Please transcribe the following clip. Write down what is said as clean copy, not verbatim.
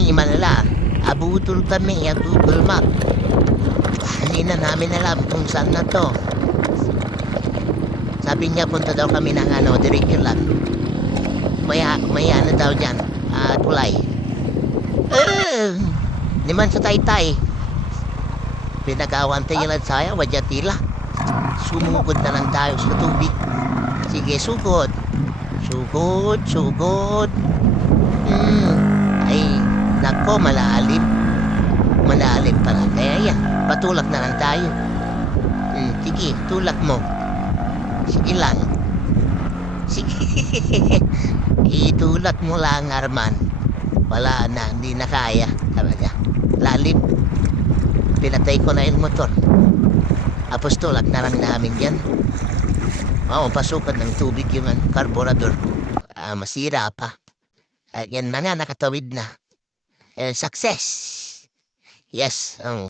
Ni malala. Abutol kami at Google Map. Hindi na namin alam kung saan na to. Sabi niya punta daw kami ng diretso lang. May ano daw dyan, tulay. Niman sa taytay. Pinag-awante nila saya, wadya tila. Sumugod na lang tayo sa tubig. Sige, sugod. Sugod, sugod. Ay, nako, malalim. Malalim pala. Kaya yan, patulak na lang tayo. Sige, tulak mo. Sige lang. Sige. Itulak mo lang, Arman. Wala na, hindi na kaya. Talaga. Lalim. Pinatay ko na yung motor. Tapos tulak na lang namin yan. Pasukan ng tubig yung carburetor. Masira pa. Yan na nga, nakatawid na. Success. Yes.